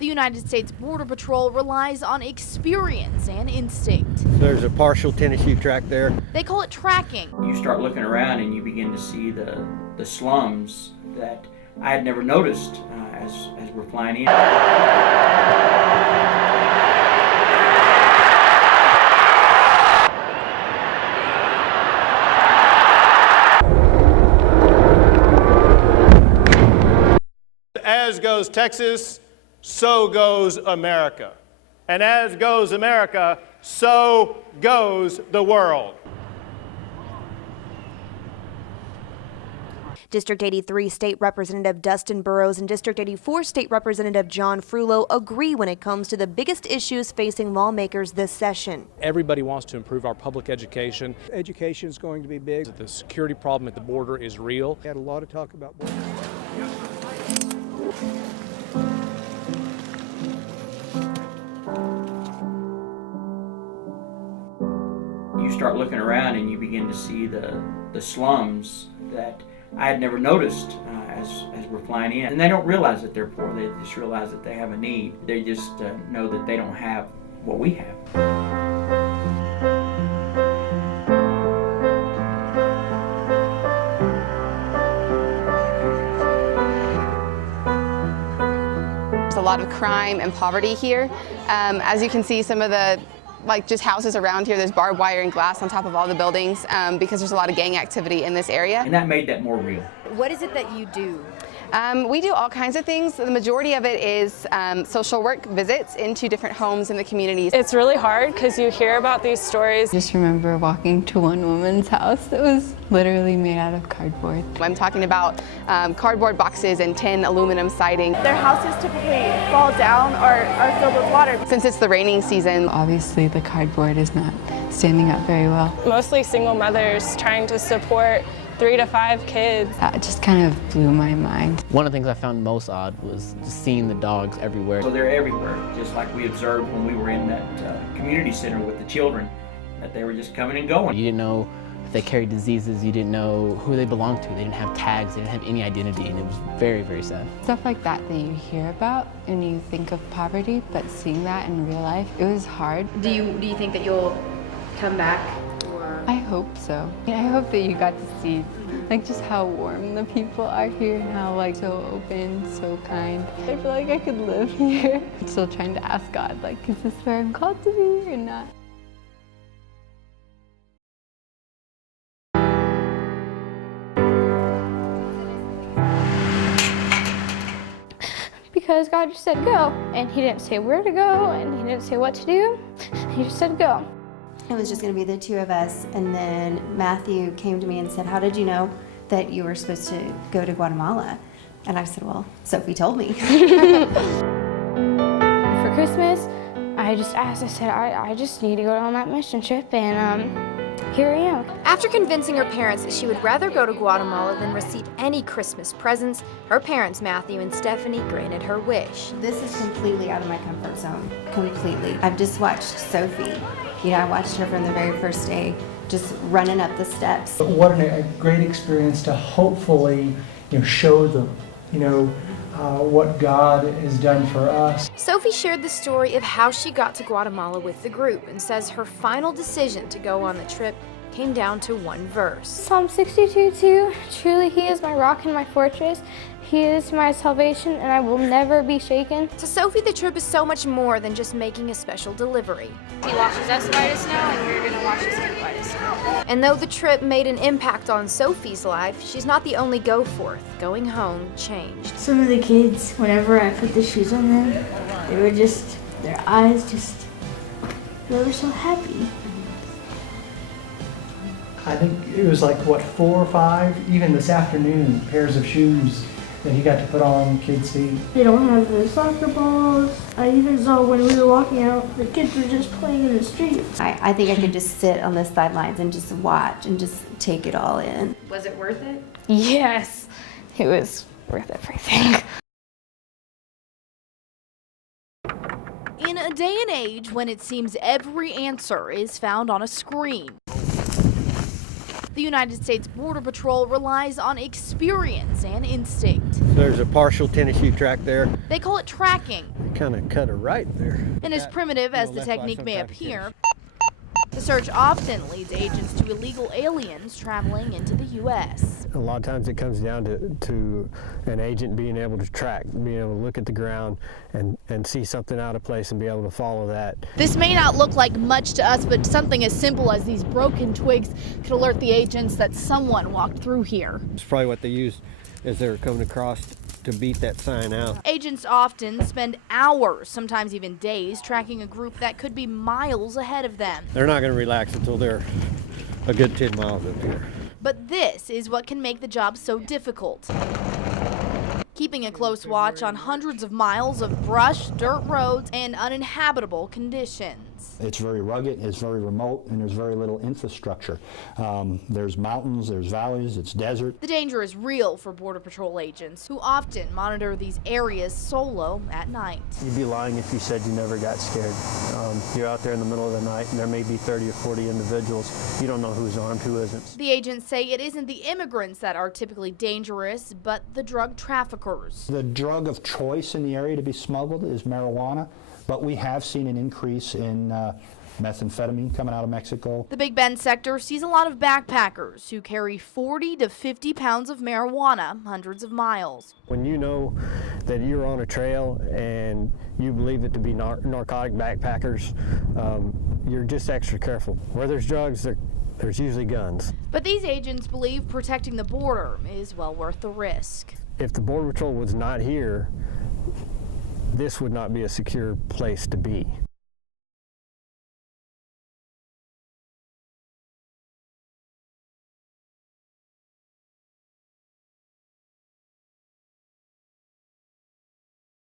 The United States Border Patrol relies on experience and instinct. There's a partial tennis shoe track there. They call it tracking. You start looking around and you begin to see the slums that I had never noticed as we're flying in. As goes Texas, so goes America. And as goes America, so goes the world. District 83 State Representative Dustin Burrows and District 84 State Representative John Frullo agree when it comes to the biggest issues facing lawmakers this session. Everybody wants to improve our public education. Education is going to be big. The security problem at the border is real. We had a lot of talk about border. You start looking around and you begin to see the slums that I had never noticed as we're flying in. And they don't realize that they're poor, they just realize that they have a need. They just know that they don't have what we have. There's a lot of crime and poverty here. As you can see, some of the just houses around here, there's barbed wire and glass on top of all the buildings because there's a lot of gang activity in this area. And that made that more real. What is it that you do? We do all kinds of things. The majority of it is social work visits into different homes in the communities. It's really hard because you hear about these stories. I just remember walking to one woman's house that was literally made out of cardboard. I'm talking about cardboard boxes and tin aluminum siding. Their houses typically fall down or are filled with water. Since it's the raining season, obviously the cardboard is not standing up very well. Mostly single mothers trying to support 3 to 5 kids. That just kind of blew my mind. One of the things I found most odd was just seeing the dogs everywhere. So they're everywhere, just like we observed when we were in that community center with the children, that they were just coming and going. You didn't know if they carried diseases, you didn't know who they belonged to, they didn't have tags, they didn't have any identity, and it was very, very sad. Stuff like that that you hear about when you think of poverty, but seeing that in real life, it was hard. Do you think that you'll come back? I hope so. I hope that you got to see just how warm the people are here and how so open, so kind. I feel like I could live here. I'm still trying to ask God, is this where I'm called to be or not? Because God just said go, and He didn't say where to go, and He didn't say what to do. He just said go. It was just going to be the two of us, and then Matthew came to me and said, how did you know that you were supposed to go to Guatemala? And I said, well, Sophie told me. For Christmas, I just asked, I said, I just need to go on that mission trip, and here I am. After convincing her parents that she would rather go to Guatemala than receive any Christmas presents, her parents, Matthew and Stephanie, granted her wish. This is completely out of my comfort zone, completely. I've just watched Sophie. I watched her from the very first day, just running up the steps. What a great experience to hopefully, show them, what God has done for us. Sophie shared the story of how she got to Guatemala with the group and says her final decision to go on the trip came down to one verse. Psalm 62:2, truly He is my rock and my fortress. He is my salvation, and I will never be shaken. To Sophie, the trip is so much more than just making a special delivery. He washes us white as snow, and we're going to wash His feet white as snow. And though the trip made an impact on Sophie's life, she's not the only go-forth. Going home changed. Some of the kids, whenever I put the shoes on them, they were just, their eyes they were so happy. I think it was 4 or 5, even this afternoon, pairs of shoes that he got to put on kids' feet. They don't have the soccer balls. I even saw when we were walking out, the kids were just playing in the street. I think I could just sit on the sidelines and just watch and just take it all in. Was it worth it? Yes, it was worth everything. In a day and age when it seems every answer is found on a screen, The United States Border Patrol relies on experience and instinct. There's a partial tennis shoe track there. They call it tracking. Kind of cut her right there. And as primitive as the technique may appear, the search often leads agents to illegal aliens traveling into the U.S. A lot of times it comes down to an agent being able to track, being able to look at the ground and see something out of place and be able to follow that. This may not look like much to us, but something as simple as these broken twigs could alert the agents that someone walked through here. It's probably what they used as they were coming across to beat that sign out. Agents often spend hours, sometimes even days, tracking a group that could be miles ahead of them. They're not going to relax until they're a good 10 miles up here. But this is what can make the job so difficult. Keeping a close watch on hundreds of miles of brush, dirt roads, and uninhabitable conditions. It's very rugged, it's very remote, and there's very little infrastructure. There's mountains, there's valleys, it's desert. The danger is real for Border Patrol agents, who often monitor these areas solo at night. You'd be lying if you said you never got scared. You're out there in the middle of the night, and there may be 30 or 40 individuals. You don't know who's armed, who isn't. The agents say it isn't the immigrants that are typically dangerous, but the drug traffickers. The drug of choice in the area to be smuggled is marijuana, but we have seen an increase in methamphetamine coming out of Mexico. The Big Bend sector sees a lot of backpackers who carry 40 to 50 pounds of marijuana hundreds of miles. When you know that you're on a trail and you believe it to be narcotic backpackers, you're just extra careful. Where there's drugs, there's usually guns. But these agents believe protecting the border is well worth the risk. If the Border Patrol was not here, this would not be a secure place to be.